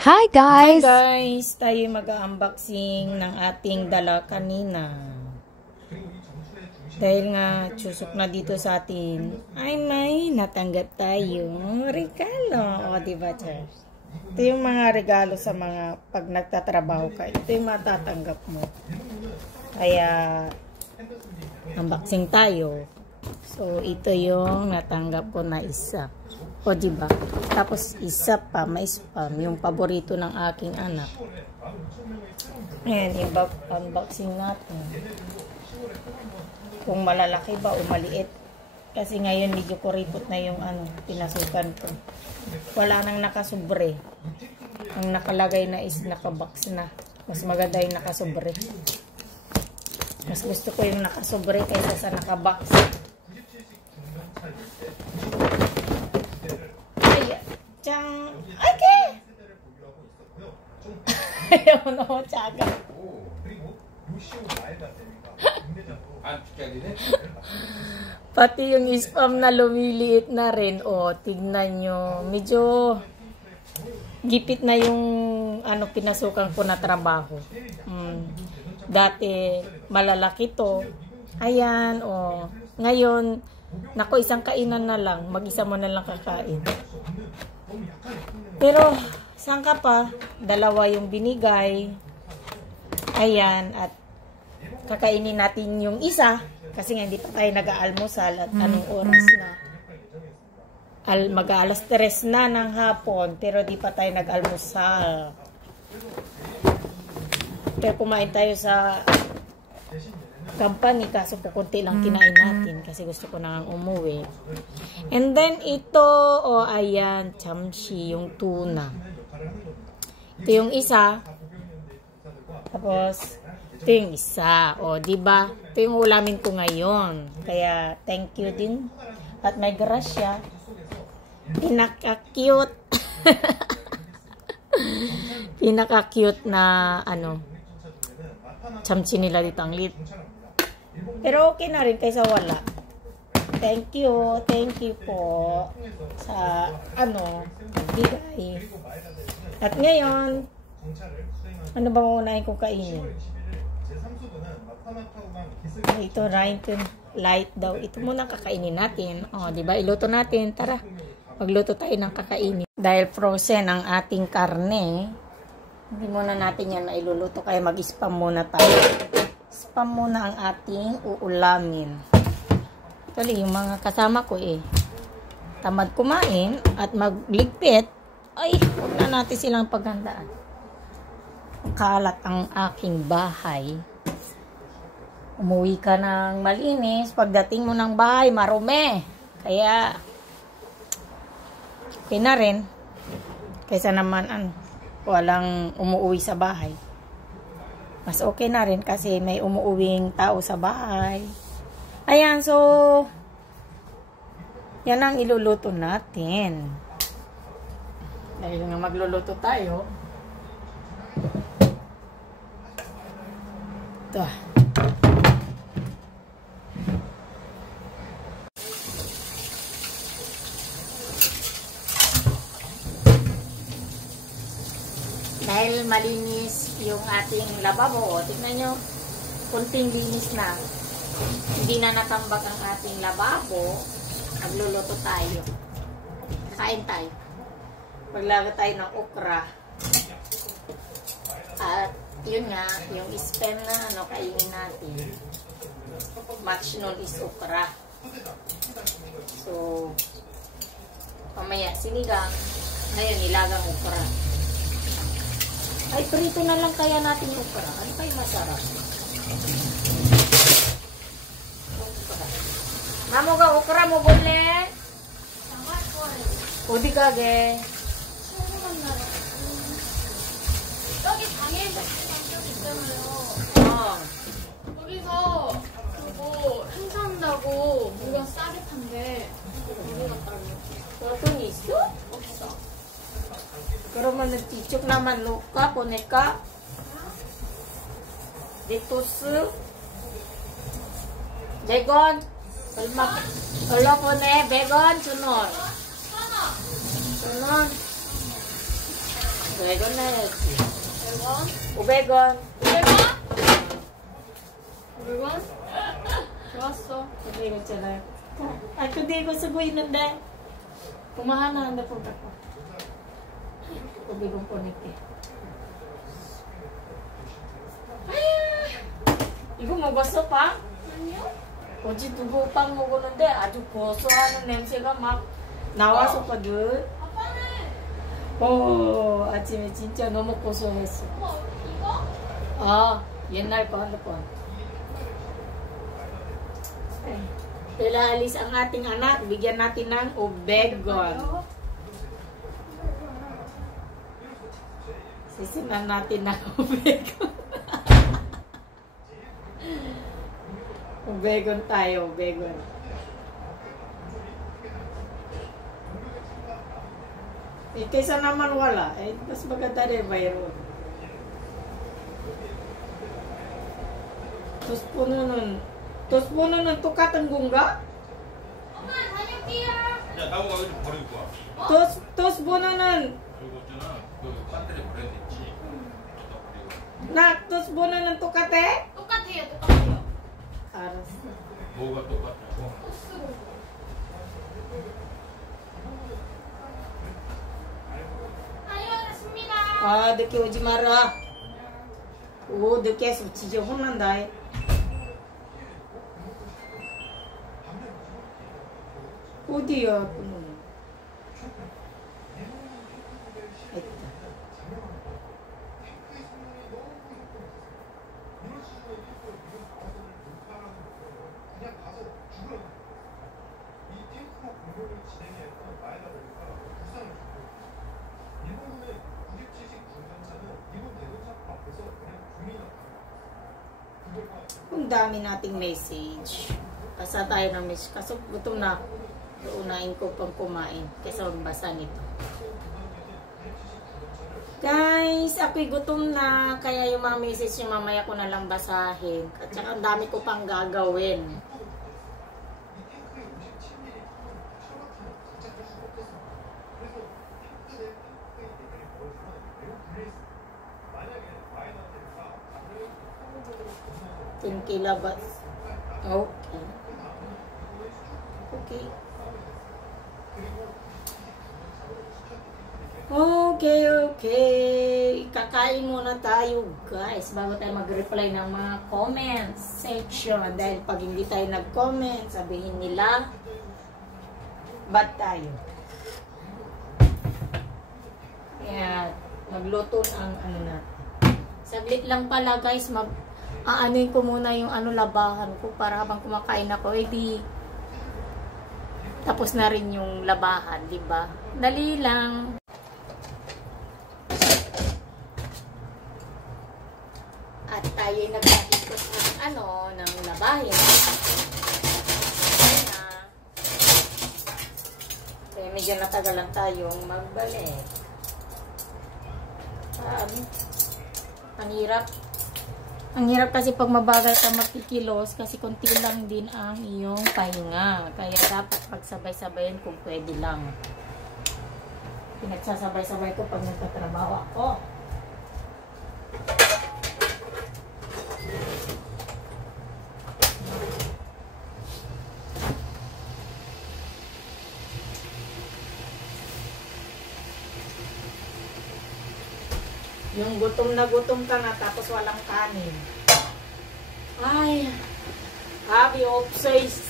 Hi Hi guys! guys! Tayo mag-unboxing ng ating dala kanina. Dahil nga tsusok na dito sa atin, ay may natanggap tayong regalo. O diba, Charles? Ito yung mga regalo sa mga pag nagtatrabaho ka. Ito yung matatanggap mo. Kaya unboxing tayo. So ito yung natanggap ko na isa. O diba? Tapos isa pa, may spam, yung paborito ng aking anak. Ayan, yung unboxing natin. Kung malalaki ba o maliit. Kasi ngayon medyo kuripot na yung pinasukan ko. Wala nang nakasubre. Ang nakalagay na is nakabox na. Mas maganda yung nakasubre. Mas gusto ko yung nakasubre kaysa sa nakabox. Chang, okay. Ayaw na mo, tsaga. Pati yung spam na lumiliit na rin. O, tignan nyo. Medyo gipit na yung pinasukan ko na trabaho. Dati, malalaki to. Ayan, o. Ngayon, nako, isang kainan na lang. Mag-isa mo na lang kakain. Pero, saan ka pa? Dalawa yung binigay. Ayan, at kakainin natin yung isa. Kasi nga, hindi pa tayo nag-aalmusal at anong oras na. Mag-aalas 3 na ng hapon, pero di pa tayo nag-almusal. Pero kumain tayo sa company, kaso po konti lang kinain natin kasi gusto ko nang umuwi. And then ito, ayan, chamshi, yung tuna. Ito yung isa. Tapos ito yung isa. Diba? Ito yung ulamin ko ngayon. Kaya thank you din. At may grasya. Pinaka-cute. Pinaka-cute na chamshi nila dito, ang lit. Pero okay na rin kaysa wala. Thank you po sa bigay. At ngayon, ano ba maunahin kong kainin? Ito, light daw. Ito muna kakainin natin. Di ba? Iluto natin. Tara, magluto tayo ng kakainin. Dahil frozen ang ating karne, hindi muna natin yan na iluluto. Kaya mag-spam muna tayo. Spam muna ang ating uulamin. Actually, yung mga kasama ko tamad kumain at magligpit, ay, huwag na natin silang paghandaan. Kalat ang aking bahay. Umuwi ka ng malinis, pagdating mo ng bahay, marumi. Kaya, okay na rin. Kaysa naman, walang umuwi sa bahay. Mas okay na rin kasi may umuuwing tao sa bahay. Ayan, so yan ang iluluto natin. Dahil nga magluluto tayo. Ito. Dahil malinis yung ating lababo, tignan nyo, kunting linis na. Hindi na natambak ang ating lababo, magluluto tayo. Kain tayo. Maglaga tayo ng okra. At yun nga, yung spam na kainin natin. Much known is okra. So, pamaya sinigang, ngayon nilagang okra. Ay, prito na lang kaya natin yung okra. Ano kayo masarap? Mamo ga okra mo boleh? 어디 가게? 저기 방에 저기 있잖아요. 거기서 그거 행사한다고 물건 싸게 판대. 어디 갔다고요? Ito niso? 없어. Karaman nagtichok naman luka, poneka. Dito su. Begon. Wala po ne, begon, sunod. Sunod. 500원 나야지. 100원? 500원. 500원? 500원? 좋았어. 500원잖아요. 아, 근데 이거 쓰고 있는데. kumahanap na punta ko. 500원 보낼게. 이거 먹었어, 빵? 아니요? 어제 두고 빵 먹었는데 아주 고소한 냄새가 막 나왔었거든. 아빠는 아침에 진짜 너무 고소했어. 이거? 아, 옛날 거 핸드폰. Dahil alis ang ating anak, bigyan natin ng 500원. Sisinan natin ng 500원. 500원 tayo, 500원. Eh, kaysa naman wala, eh, mas maganda rin mayroon. Tapos puno ng tukatan gunga? 엄마 다녀올게요. 야, 나무가 여기 버리고 와. Tapos puno ng, 저거 있잖아. 그 배터리 버려야 되지. 갖다 버리고. tapos puno ng tukate? 똑같아요, 똑같아요. Aras. 뭐가 똑같냐고. 또 쓰고. 다녀오겠습니다. 아, 늦게 오지 마라. 오, 늦게 해서 진짜 혼난다. 어디야, 그놈. 있다. Ang dami nating message. Asa tayo ng message. Kaso gutom na. Unahin ko pang kumain. Kaysa magbasa nito. Guys, ako'y gutom na. Kaya yung mga message yung mamaya ko na lang basahin. At saka ang dami ko pang gagawin. Kilabas. Okay. Okay. Okay. Kakain muna tayo, guys, bago tayo mag-reply ng mga comments section. Dahil pag hindi tayo nag-comment, sabihin nila, bad tayo. Kaya, magluto ang ano natin. Saglit lang pala, guys, aanuin ko muna yung labahan ko para habang kumakain ako, di tapos na rin yung labahan, di ba? Dali lang. At tayo nag-ikot ng labahin. Kaya medyo natagalan tayong magbalik. Ang hirap kasi pag mabagal ka magkikilos kasi konti lang din ang iyong pahinga. Kaya dapat pagsabay-sabayan kung pwede lang. Pinagsasabay-sabay ko pag nagtatrabaho ako. Yung gutom na gutom ka na tapos walang kanin. Ay, habi opsoys.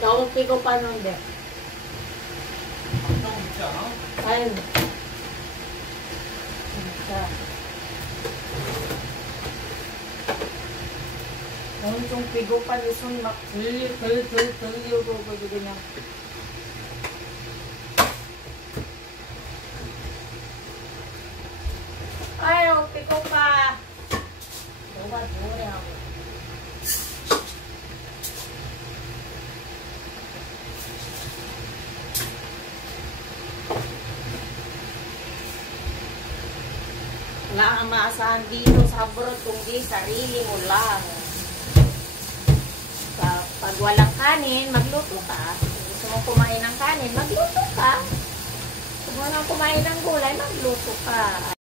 Kaupi ko pa nun din. Ayun. Yung pigo pa lison 막 들리고 그냥. Ayaw, piko pa. Dure ako. Wala kang maasahan dito sa abroad kundi sarili mo lang. Pag walang kanin, magluto ka. Kung gusto mo kumain ng kanin, magluto ka. mo nang kumain ng gulay, magluto ka.